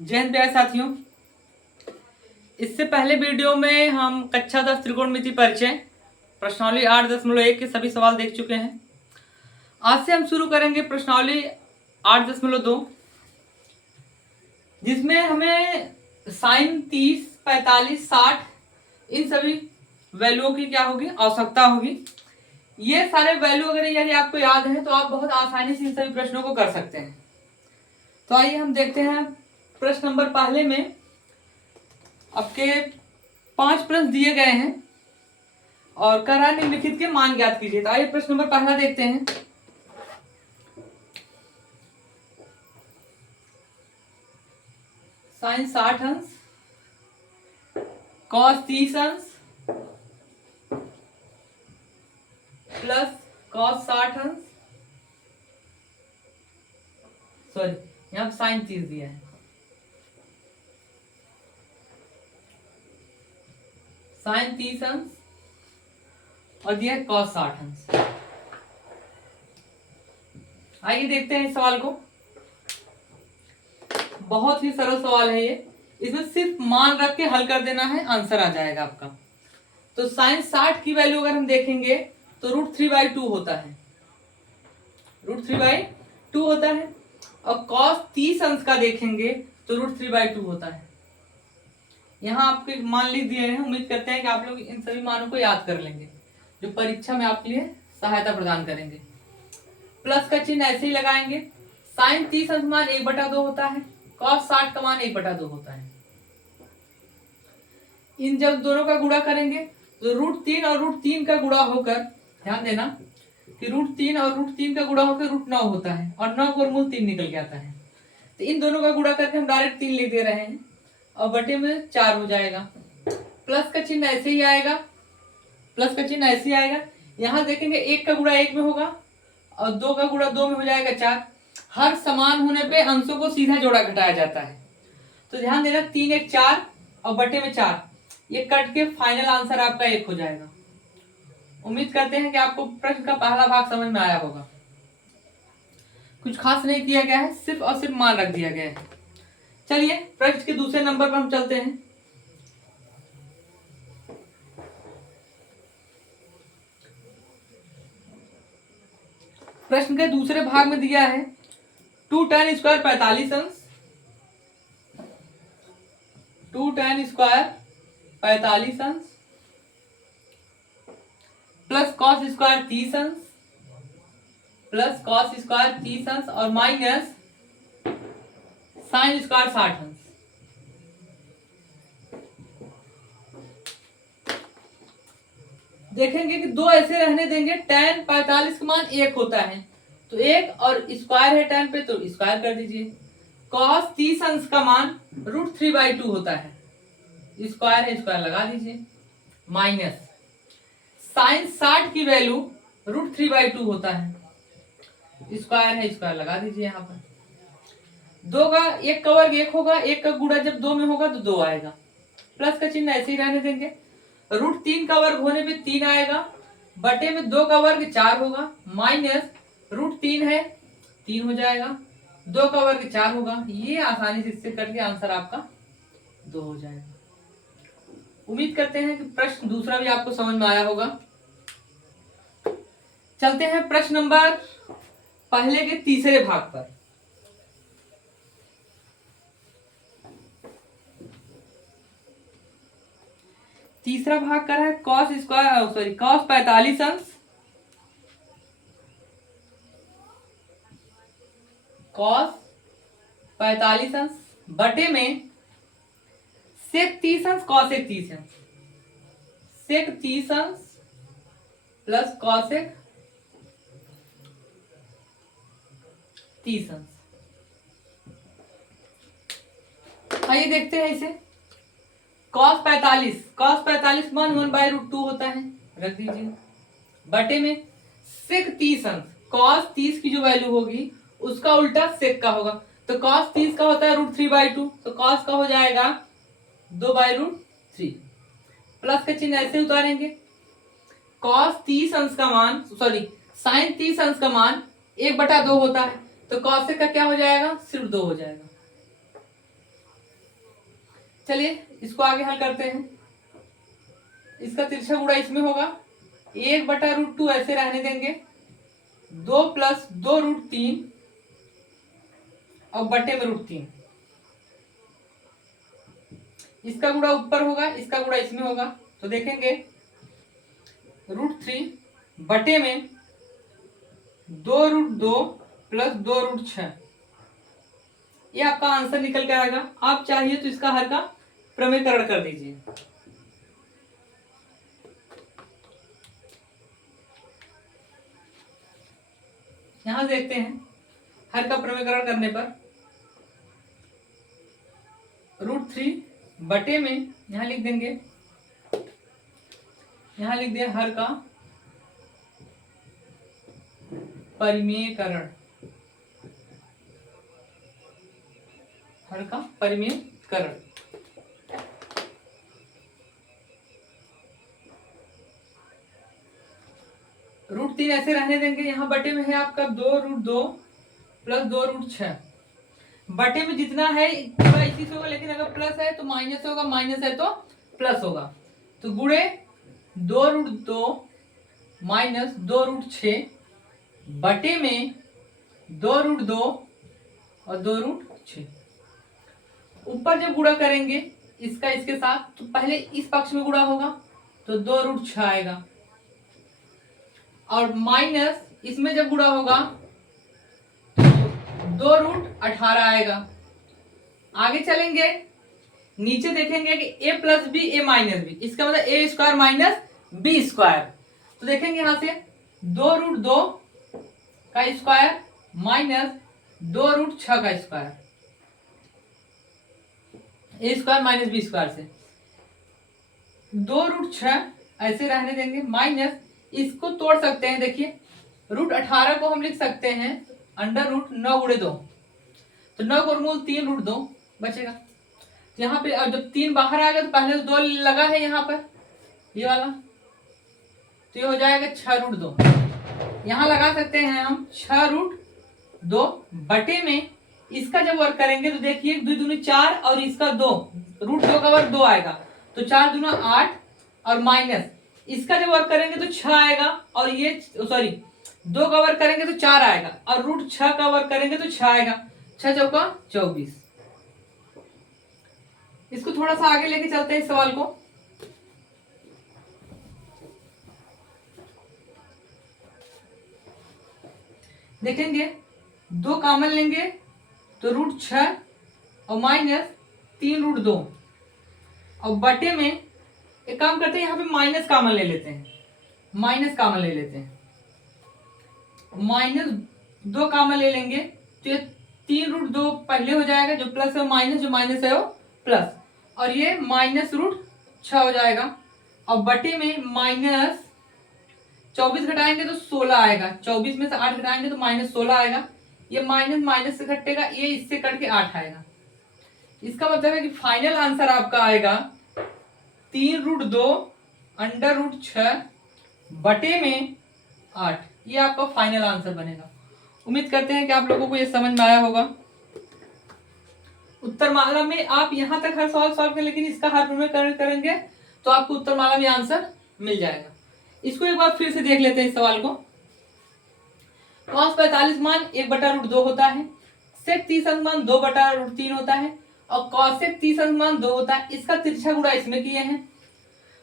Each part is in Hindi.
जय हिंद प्यारे साथियों। इससे पहले वीडियो में हम कक्षा 10 त्रिकोणमिति परिचय प्रश्नावली 8.1 के सभी सवाल देख चुके हैं। आज से हम शुरू करेंगे प्रश्नावली 8.2, जिसमें हमें साइन 30, 45, 60 इन सभी वैल्यूओं की क्या होगी, आवश्यकता होगी। ये सारे वैल्यू अगर यदि आपको याद है तो आप बहुत आसानी से इन सभी प्रश्नों को कर सकते हैं। तो आइए हम देखते हैं प्रश्न नंबर पहले में आपके 5 प्रश्न दिए गए हैं और कह रहा है निम्नलिखित के मान ज्ञात कीजिए। तो आइए प्रश्न नंबर पहला देखते हैं। साइन 60 अंश, कॉस 30 अंश प्लस कॉस 60 अंश, सॉरी यहाँ साइन 30 दिया है, साइन 30 अंश और दिया है कॉस 60 अंश। आइए देखते हैं इस सवाल को। बहुत ही सरल सवाल है ये, इसमें सिर्फ मान रख के हल कर देना है, आंसर आ जाएगा आपका। तो साइन 60 की वैल्यू अगर हम देखेंगे तो √3/2 होता है, √3/2 होता है। और cos 30 अंश का देखेंगे तो √3/2 होता है। यहाँ आपके मान लिख दिए हैं, उम्मीद करते हैं कि आप लोग इन सभी मानों को याद कर लेंगे जो परीक्षा में आपके लिए सहायता प्रदान करेंगे। प्लस का चिन्ह ऐसे ही लगाएंगे। साइन 30 अंश मान 1/2 होता है, cos 60 का मान 1/2 होता है। इन जब दोनों का गुणा करेंगे तो √3 और √3 का गुणा होकर, ध्यान देना कि √3 और √3 का गुणा होकर √9 होता है और 9 को मूल 3 निकल के आता है। तो इन दोनों का गुणा करके हम डायरेक्ट 3 लिख दे रहे हैं और बटे में 4 हो जाएगा। प्लस का चिन्ह ऐसे ही आएगा, प्लस का चिन्ह ऐसे ही आएगा। यहाँ देखेंगे 1 का गुणा 1 में होगा और 2 का गुणा 2 में हो जाएगा 4। हर समान होने पे अंशों को सीधा जोड़ा घटाया जाता है। तो ध्यान देना 3 1 4 और बटे में 4, ये कट के फाइनल आंसर आपका 1 हो जाएगा। उम्मीद करते हैं कि आपको प्रश्न का पहला भाग समझ में आया होगा। कुछ खास नहीं किया गया है, सिर्फ और सिर्फ मान रख दिया गया है। चलिए प्रश्न के दूसरे नंबर पर हम चलते हैं। प्रश्न के दूसरे भाग में दिया है 2 tan स्क्वायर 45 अंश, 2 tan स्क्वायर 45 अंश प्लस कॉस स्क्वायर 30 अंश, प्लस कॉस स्क्वायर 30 अंश और माइनस साइन स्क्वायर 60 अंश। देखेंगे कि दो ऐसे रहने देंगे। tan 45 का मान 1 होता है तो 1 और स्क्वायर है tan पे तो स्क्वायर कर दीजिए। cos 30 अंश का मान √3/2 होता है, स्क्वायर है स्क्वायर लगा दीजिए, माइनस साइन 60 की वैल्यू √3/2 होता है, स्क्वायर है स्क्वायर लगा दीजिए। यहाँ पर 2 का 1 का वर्ग 1 होगा, 1 का गुणा जब 2 में होगा तो 2 आएगा। प्लस का चिन्ह ऐसे ही रहने देंगे। √3 का वर्ग होने पे 3 आएगा, बटे में 2 का वर्ग 4 होगा, माइनस √3 है 3 हो जाएगा, 2 का वर्ग 4 होगा। ये आसानी से इससे करके आंसर आपका 2 हो जाएगा। उम्मीद करते हैं कि प्रश्न दूसरा भी आपको समझ में आया होगा। चलते हैं प्रश्न नंबर पहले के तीसरे भाग पर। तीसरा भाग कर है cos 45 अंश, cos 45 अंश बटे में sec 30 अंश cosec 30 अंश, sec 30 अंश प्लस cosec 30 अंश। आइए देखते हैं इसे। cos 45 मान 1/√2 होता है, रख दीजिए, बटे में sec 30 अंश, cos 30 की जो वैल्यू होगी उसका उल्टा sec का होगा। तो cos 30 का होता है √3/2, तो cos का हो जाएगा 2/√3। प्लस का चिन्ह ऐसे उतारेंगे। cos 30 अंश का मान, सॉरी sin 30 अंश का मान 1/2 होता है, तो cosec का क्या हो जाएगा, सिर्फ 2 हो जाएगा। चलिए इसको आगे हल करते हैं। इसका तिरछा गुणा इसमें होगा, 1/√2 ऐसे रहने देंगे, 2 + 2√3 और बटे में √3। इसका गुणा ऊपर होगा, इसका गुणा इसमें होगा, तो देखेंगे √3 बटे में 2√2 + 2√6। ये आपका आंसर निकल के आएगा। आप चाहिए तो इसका हर का प्रमेयकरण कर दीजिए। यहां देखते हैं हर का प्रमेयकरण करने पर √3 बटे में यहां लिख देंगे, यहां लिख दिया हर का परिमेयकरण, हर का परिमेयकरण। √3 ऐसे रहने देंगे, यहां बटे में है आपका 2√2 + 2√6। बटे में जितना है पूरा इसी से होगा, लेकिन अगर प्लस है तो माइनस होगा, माइनस है तो प्लस होगा। तो गुणे 2√2 - 2√6 बटे में 2√2 और 2√6। ऊपर जब गुणा करेंगे इसका इसके साथ, तो पहले इस पक्ष में गुणा होगा तो 2√6 आएगा, और माइनस इसमें जब गुणा होगा तो 2√18 आएगा। आगे चलेंगे, नीचे देखेंगे कि a + b a - b, इसका मतलब a² - b²। तो देखेंगे यहां से 2√2 का स्क्वायर माइनस 2√6 का स्क्वायर, a² - b² से 2√6 ऐसे रहने देंगे, माइनस इसको तोड़ सकते हैं। देखिए √18 को हम लिख सकते हैं √9 × 2, तो 9 का वर्गमूल 3√2 बचेगा। तो यहाँ पे अब जब 3 बाहर आएगा तो पहले तो 2 लगा है यहाँ पर, ये वाला, तो ये हो जाएगा 6√2। यहाँ लगा सकते हैं हम 6√2 बटे में इसका जब वर्ग करेंगे तो देखिए 2 दूनी 4 और इसका 2, √2 का वर्ग 2 आएगा, तो 4 दूना 8 और माइनस इसका जब वर्ग करेंगे तो 6 आएगा, और ये सॉरी 2 का वर्ग करेंगे तो 4 आएगा, और √6 का वर्ग करेंगे तो 6 आएगा, 6 चौका 24। इसको थोड़ा सा आगे लेके चलते हैं इस सवाल को। देखेंगे 2 कॉमन लेंगे तो √6 और माइनस 3√2, और बटे में एक काम करते हैं, यहाँ पे माइनस कॉमन ले लेते हैं, माइनस कॉमन ले लेते हैं, -2 कॉमन ले लेंगे तो ये 3√2 पहले हो जाएगा, जो प्लस है माइनस, जो माइनस है वो प्लस, और ये -√6 हो जाएगा, और बटे में -24 घटाएंगे तो 16 आएगा, 24 में से 8 घटाएंगे तो -16 आएगा, ये माइनस माइनस से घटेगा, ये इससे कट के 8 आएगा। इसका मतलब है कि फाइनल आंसर आपका आएगा 3√2 √6 बटे में 8। ये आपका फाइनल आंसर बनेगा। उम्मीद करते हैं कि आप लोगों को ये समझ में आया होगा। उत्तरमाला में आप यहां तक हर सवाल सॉल्व करें, लेकिन इसका हर में करेंगे तो आपको उत्तरमाला में आंसर मिल जाएगा। इसको एक बार फिर से देख लेते हैं इस सवाल को। cos 45 मान 1/√2 होता है, sec 30 मान 2/√3 होता है, और cosec 30 मान 2 होता है। इसका तिरछा गुणा इसमें किए हैं,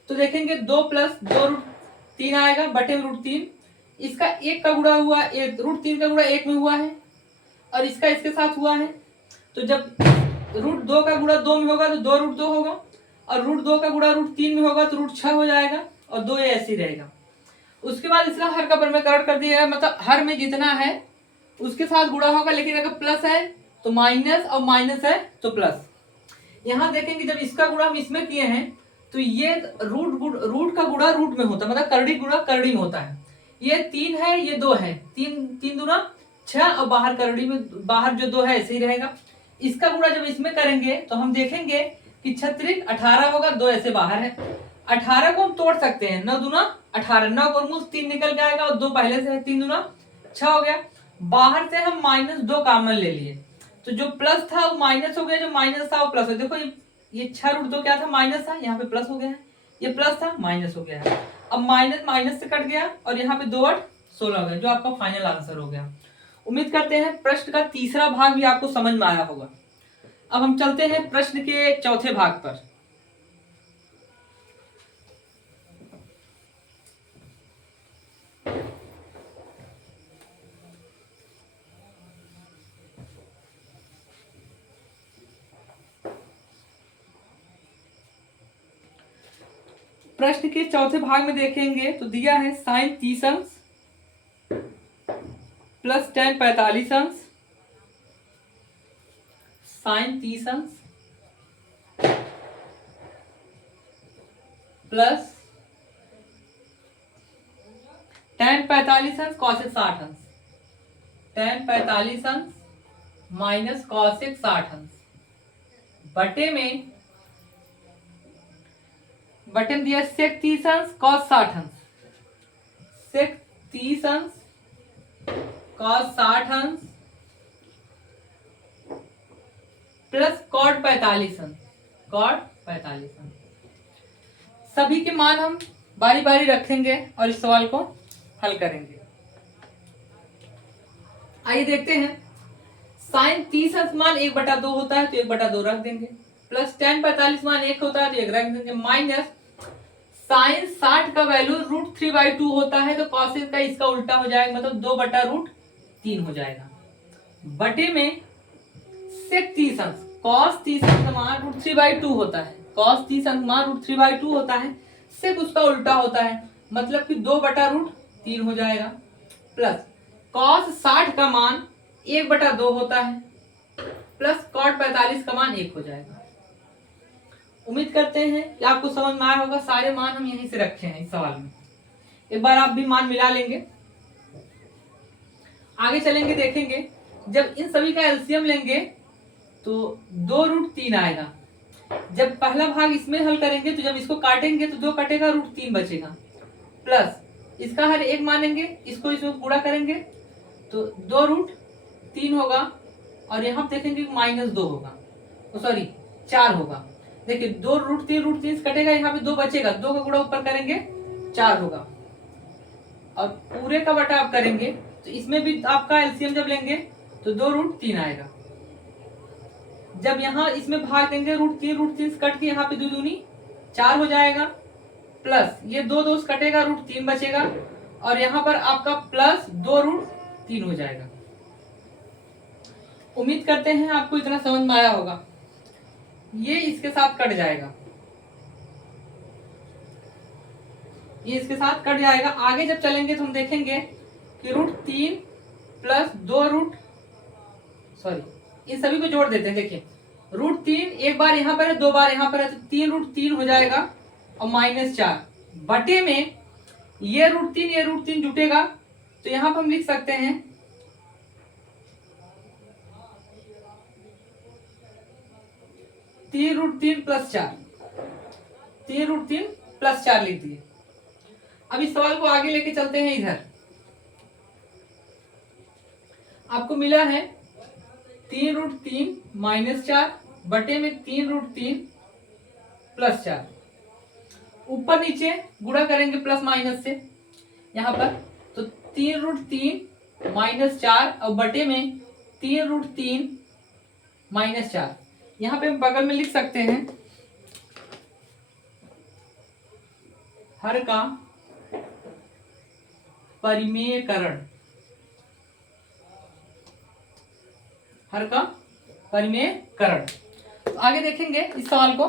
तो देखेंगे 2 + 2√3 आएगा बटे में √3। इसका 1 का गुणा हुआ, √3 का गुणा 1 में हुआ है, और इसका इसके साथ हुआ है, तो जब √2 का गुणा 2 में होगा तो 2√2 होगा, और √2 का गुणा √3 में होगा तो √6 हो जाएगा, और 2 ये ऐसे ही रहेगा। उसके बाद इसका हर का प्रमेयकरण कर दिया, मतलब हर में जितना है उसके साथ गुणा होगा, लेकिन अगर प्लस है तो माइनस, और माइनस है तो प्लस। यहाँ देखेंगे जब इसका गुणा हम इसमें किए हैं तो ये रूट का गुणा रूट में होता है, मतलब करड़ी गुणा करड़ी में होता है। ये 3 है, ये 2 है, 3 दूना 6, और बाहर करड़ी में बाहर जो 2 है ऐसे ही रहेगा। इसका गुणा जब इसमें करेंगे तो हम देखेंगे कि 36 18 होगा, 2 ऐसे बाहर है। 18 को हम तोड़ सकते हैं, 9 दूना 18, 9 वर्गमूल 3 निकल के आएगा, और 2 पहले से है, 3 दूना 6 हो गया। बाहर से हम -2 कॉमन ले लिए, तो जो प्लस था वो माइनस हो गया, जो माइनस था वो प्लस हो गया। देखो ये 6 रूट 2 क्या था, माइनस था, यहाँ पे प्लस हो गया है, ये प्लस था माइनस हो गया है। अब माइनस माइनस से कट गया और यहाँ पे 2 8 16 हो गया, जो आपका फाइनल आंसर हो गया। उम्मीद करते हैं प्रश्न का तीसरा भाग भी आपको समझ में आया होगा। अब हम चलते हैं प्रश्न के चौथे भाग पर। प्रश्न के चौथे भाग में देखेंगे तो दिया है साइन 30 अंश प्लस tan 45 अंश, साइन 30 अंश प्लस tan 45 अंश cosec 60 अंश, tan 45 अंश माइनस cosec 60 अंश बटे में दिया sec 30 अंश cos 60 अंश, sec 30 अंश cos 60 अंश प्लस cot 45 अंश, cot 45 अंश। सभी के मान हम बारी बारी रखेंगे और इस सवाल को हल करेंगे। आइए देखते हैं। साइन 30 अंश मान 1/2 होता है तो 1/2 रख देंगे, प्लस tan 45 मान 1 होता है तो 1 रख देंगे, माइनस साइन 60 का वैल्यू √3/2 होता है तो कॉसेक का इसका उल्टा हो जाएगा, मतलब 2/√3 हो जाएगा, बटे में सेक 30 अंश cos 30 अंश का मान √3/2 होता है, cos 30 अंश मान √3/2 होता है, सेक उसका उल्टा होता है, मतलब कि 2/√3 हो जाएगा, प्लस cos 60 का मान 1/2 होता है, प्लस cot 45 का मान 1 हो जाएगा। उम्मीद करते हैं कि आपको समझ में आया होगा। सारे मान हम यहीं से रखे हैं इस सवाल में, एक बार आप भी मान मिला लेंगे। आगे चलेंगे, देखेंगे जब इन सभी का एलसीएम लेंगे तो 2√3 आएगा। जब पहला भाग इसमें हल करेंगे तो जब इसको काटेंगे तो 2 कटेगा, √3 बचेगा, प्लस इसका हर एक मानेंगे, इसको इसमें गुणा करेंगे तो 2√3 होगा, और यहाँ देखेंगे -2 होगा, सॉरी 4 होगा। देखिए 2√3 कटेगा, यहाँ पे 2 बचेगा, 2 का गुणा ऊपर करेंगे 4 होगा, और पूरे का बटा आप करेंगे तो इसमें भी आपका एलसीएम जब लेंगे तो 2√3 आएगा। जब यहाँ इसमें भाग देंगे √3 कट के यहाँ पे 2 दूनी 4 हो जाएगा, प्लस ये 2 कटेगा, √3 बचेगा, और यहाँ पर आपका प्लस 2√3 हो जाएगा। उम्मीद करते हैं आपको इतना समझ में आया होगा। ये इसके साथ कट जाएगा, ये इसके साथ कट जाएगा। आगे जब चलेंगे तो हम देखेंगे कि √3 प्लस 2 इन सभी को जोड़ देते हैं। देखिए √3 एक बार यहाँ पर है, 2 बार यहाँ पर है, तो 3√3 हो जाएगा, और -4 बटे में ये √3 जुटेगा, तो यहाँ पर हम लिख सकते हैं 3√3 प्लस 4, 3√3 प्लस 4 लिख दिए। अब इस सवाल को आगे लेके चलते हैं। इधर आपको मिला है 3√3 -4 बटे में 3√3 प्लस 4, ऊपर नीचे गुणा करेंगे प्लस माइनस से यहाँ पर, तो 3√3 -4 और बटे में 3√3 -4, यहाँ पे बगल में लिख सकते हैं हर का परिमेयकरण, हर का परिमेयकरण। तो आगे देखेंगे इस सवाल को,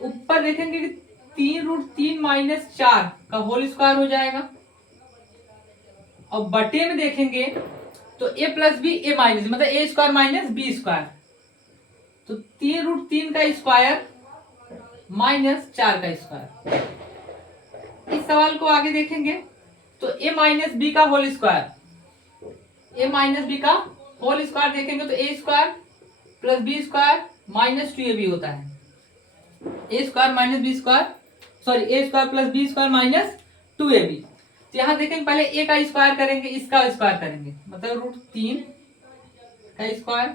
ऊपर देखेंगे कि 3√3 -4 का होल स्क्वायर हो जाएगा, और बटे में देखेंगे तो a plus B a minus, मतलब a square minus B square, तो 3√3 का स्क्वायर -4 का स्क्वायर। इस सवाल को आगे देखेंगे तो a माइनस बी का whole square, a minus B का होल स्क्वायर देखेंगे तो a square plus B square -2ab होता है, a square minus B square, sorry a square plus B square -2ab। तो यहाँ देखेंगे पहले a का स्क्वायर करेंगे, इसका स्क्वायर करेंगे, मतलब √3 का स्क्वायर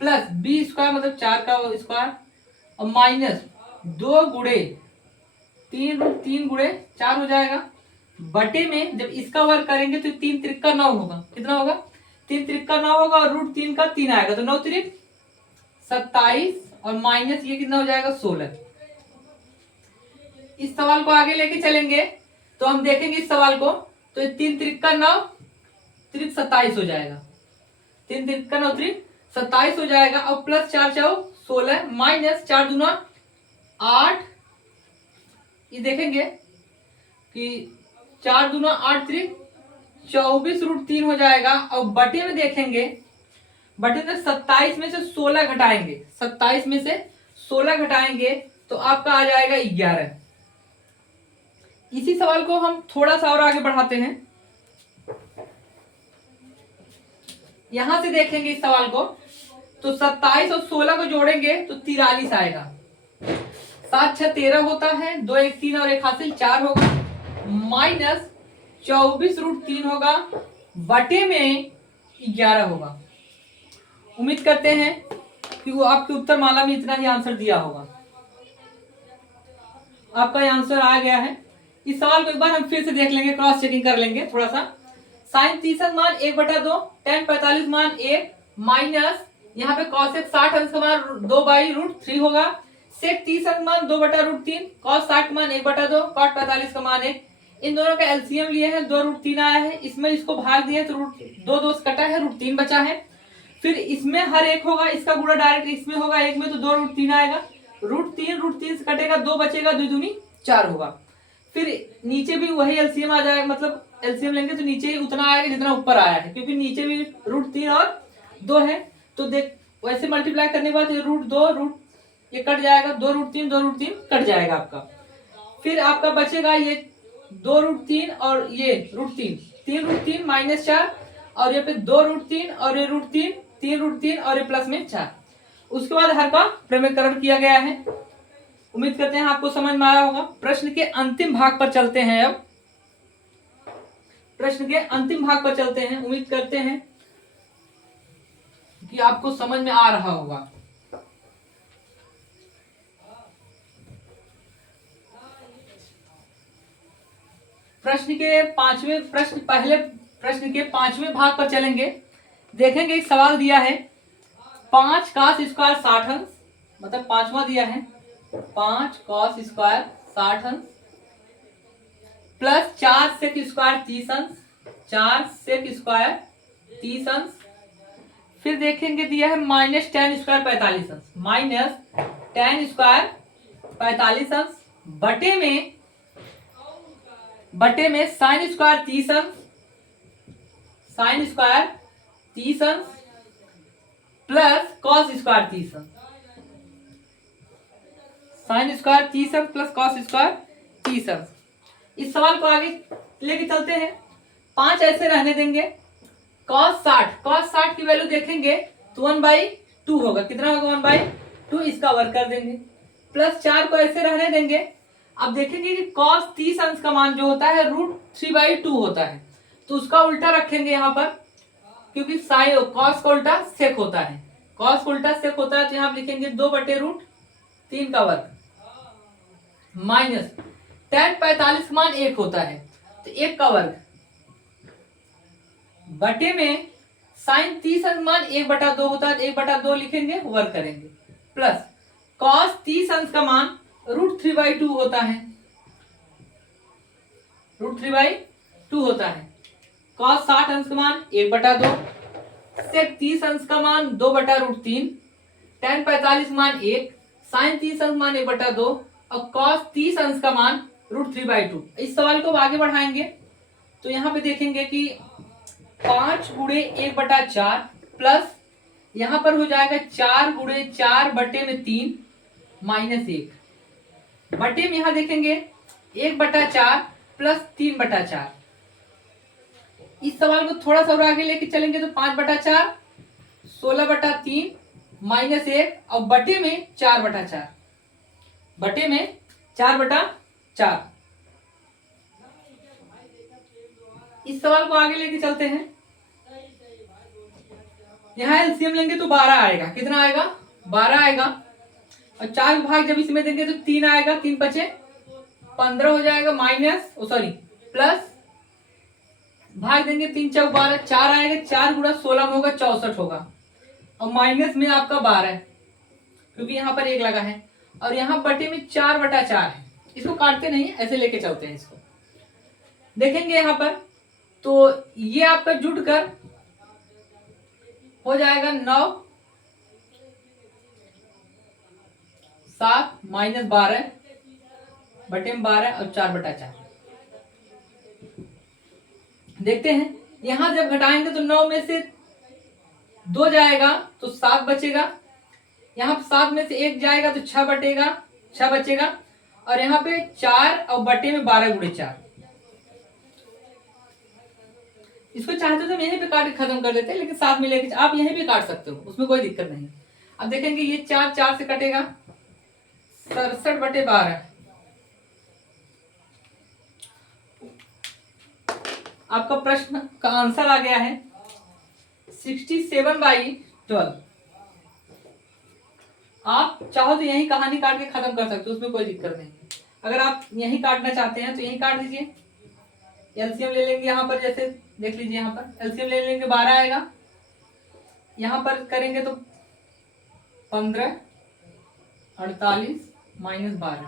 प्लस बी स्क्वायर मतलब 4 का स्क्वायर और माइनस 2 गुणे 3 गुणे 4 हो जाएगा, बटे में जब इसका वर्ग करेंगे तो 3 त्रिक 9 होगा। कितना होगा? 3 त्रिक 9 होगा और √3 का 3 आएगा तो 9 त्रिक 27 और माइनस ये कितना हो जाएगा 16। इस सवाल को आगे लेके चलेंगे तो हम देखेंगे इस सवाल को, तो 3 त्रिक 9 त्रिक 27 हो जाएगा, 3 त्रिक 9 त्रिक 27 हो जाएगा और प्लस 4 चौक 16 माइनस 4 दूना 8। ये देखेंगे कि 4 दूना 8 त्रिक 24 √3 हो जाएगा और बटे में देखेंगे, बटे में 27 में से 16 घटाएंगे, 27 में से 16 घटाएंगे तो आपका आ जाएगा 11। इसी सवाल को हम थोड़ा सा और आगे बढ़ाते हैं। यहां से देखेंगे इस सवाल को तो 27 और 16 को जोड़ेंगे तो 43 आएगा, 7 6 13 होता है, 2 1 3 और 1 हासिल 4 होगा, माइनस 24 √3 होगा, बटे में 11 होगा। उम्मीद करते हैं कि वो आपके उत्तर माला में इतना ही आंसर दिया होगा। आपका आंसर आ गया है। इस सवाल को एक बार हम फिर से देख लेंगे, क्रॉस चेकिंग कर लेंगे थोड़ा सा। साइन 30 मान 1/2, tan 45 मान 1 माइनस यहाँ पे कॉसेक 60 अंश का मान 2/√3 होगा, सेक 30 अंश मान 2/√3, कॉस 60 मान 1/2, कॉट 45 का मान 1। इन दोनों का एलसीएम लिए हैं, 2√3 आया है, इसमें इसको भाग दिए तो दो 2 कटा है, √3 बचा है। फिर इसमें हर एक होगा, इसका गुणा डायरेक्ट इसमें होगा, एक में तो 2√3 आएगा, √3 से कटेगा 2 बचेगा, 2 दूनी 4 होगा। फिर नीचे भी वही एलसीएम आ जाएगा, मतलब एलसीएम लेंगे तो नीचे ही उतना आएगा जितना ऊपर आया है, क्योंकि नीचे भी √3 और 2 है। तो देख वैसे मल्टीप्लाई करने के बाद √2 ये कट जाएगा, 2√3 कट जाएगा आपका। फिर आपका बचेगा ये 2√3 और ये √3, 3√3 माइनस 4 और ये पे 2√3 और ये √3, 3√3 और ये प्लस में 4। उसके बाद हर का प्रमेयकरण किया गया है। उम्मीद करते हैं आपको समझ में आया होगा। प्रश्न के अंतिम भाग पर चलते हैं। अब प्रश्न के अंतिम भाग पर चलते हैं। उम्मीद करते हैं कि आपको समझ में आ रहा होगा। प्रश्न के पांचवें भाग पर चलेंगे। देखेंगे एक सवाल दिया है, 5 cos स्क्वायर 60 अंश, मतलब पांचवा दिया है 5 cos स्क्वायर 60 अंश प्लस 4 sec स्क्वायर 30 अंश, 4 sec स्क्वायर 30 अंश। फिर देखेंगे दिया है माइनस tan स्क्वायर 45 अंश, माइनस tan स्क्वायर 45 अंश, बटे में साइन स्क्वायर 30 अंश, साइन स्क्वायर 30 अंश प्लस कॉस स्क्वायर 30 अंश, साइन स्क्वायर 30 अंश प्लस कॉस स्क्वायर 30 अंश। इस सवाल को आगे लेके चलते हैं। 5 ऐसे रहने देंगे, cos 60 की वैल्यू देखेंगे तो 1/2 होगा। कितना होगा? 1/2। इसका वर्ग कर देंगे, प्लस 4 को ऐसे रहने देंगे। अब देखेंगे कि cos 30 अंश का मान जो होता है √3/2 होता है, तो उसका उल्टा रखेंगे यहाँ पर, क्योंकि साइन cos का उल्टा सेक होता है, cos का उल्टा सेक होता है, तो यहाँ लिखेंगे 2/√3 का वर्ग माइनस tan 45 मान 1 होता है तो 1 का वर्ग बटे में साइन 30 अंश मान 1/2 होता है, 1/2 लिखेंगे, वर्ग करेंगे, प्लस cos 30 अंश का मान √3/2 होता है, √3/2 होता है। cos 60 अंश का मान 1/2, sec 30 अंश का मान 2/√3, tan 45 मान 1, sin 30 अंश मान 1/2 और cos 30 अंश का मान √3/2। इस सवाल को आगे बढ़ाएंगे तो यहाँ पे देखेंगे कि 5 गुणे 1/4 प्लस यहाँ पर हो जाएगा 4 गुणे 4 बटे में 3 माइनस 1 बटे में यहाँ देखेंगे 1/4 प्लस 3/4। इस सवाल को थोड़ा सा और आगे लेके चलेंगे तो 5/4 16/3 माइनस 1 और बटे में 4/4, बटे में 4/4। इस सवाल को आगे लेके चलते हैं। यहाँ एलसीएम लेंगे तो 12 आएगा। कितना आएगा? 12 आएगा। और 4 भाग जब इसमें देंगे तो 3 आएगा, 3 बचे 15 हो जाएगा, माइनस प्लस भाग देंगे 3 चौक 12, 4 आएगा, 4 गुणा 16 में होगा 64 होगा। और माइनस में आपका 12 क्योंकि यहाँ पर 1 लगा है। और यहाँ बटे में 4/4 है। इसको काटते नहीं, ऐसे लेके चलते हैं। इसको देखेंगे यहाँ पर तो ये आपका जुट कर हो जाएगा 9 7 माइनस 12 बटे में 12 और 4/4। देखते हैं यहां जब घटाएंगे तो 9 में से 2 जाएगा तो 7 बचेगा। यहाँ 7 में से 1 जाएगा तो 6 बचेगा। और यहाँ पे 4 और बटे में 12 गुणे 4। इसको चाहते तो हम यहीं पे काट के खत्म कर देते हैं, लेकिन साथ में लेके आप यहीं भी काट सकते हो, उसमें कोई दिक्कत नहीं। अब देखेंगे ये 4 से कटेगा 67/12। आपका प्रश्न का आंसर आ गया है 67/12। आप चाहो तो यही कहानी काट के खत्म कर सकते हो, उसमें कोई दिक्कत नहीं। अगर आप यही काटना चाहते हैं तो यही काट दीजिए। एलसीएम ले लेंगे यहाँ पर, जैसे देख लीजिए यहाँ पर एलसीएम ले लेंगे 12 आएगा। यहाँ पर करेंगे तो 15 48 माइनस 12।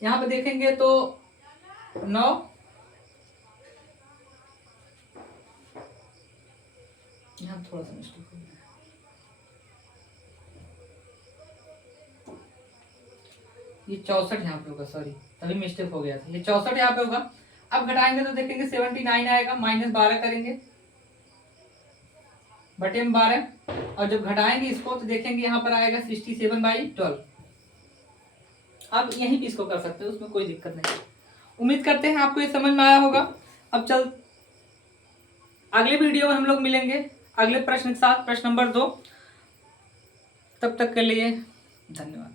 यहाँ पर देखेंगे तो 9 यहाँ थोड़ा सा मिस्टेक हो गया, ये 64 यहाँ पे होगा, सॉरी तभी मिस्टेक हो गया था। ये 64 यहाँ पे होगा। अब घटाएंगे तो देखेंगे 79 आएगा, माइनस 12 करेंगे बटे में 12। और जब घटाएंगे इसको तो देखेंगे यहाँ पर आएगा 67/12। अब यहीं भी इसको कर सकते हो, उसमें कोई दिक्कत नहीं। उम्मीद करते हैं आपको ये समझ में आया होगा। अब अगले वीडियो में हम लोग मिलेंगे अगले प्रश्न के साथ, प्रश्न नंबर 2। तब तक के लिए धन्यवाद।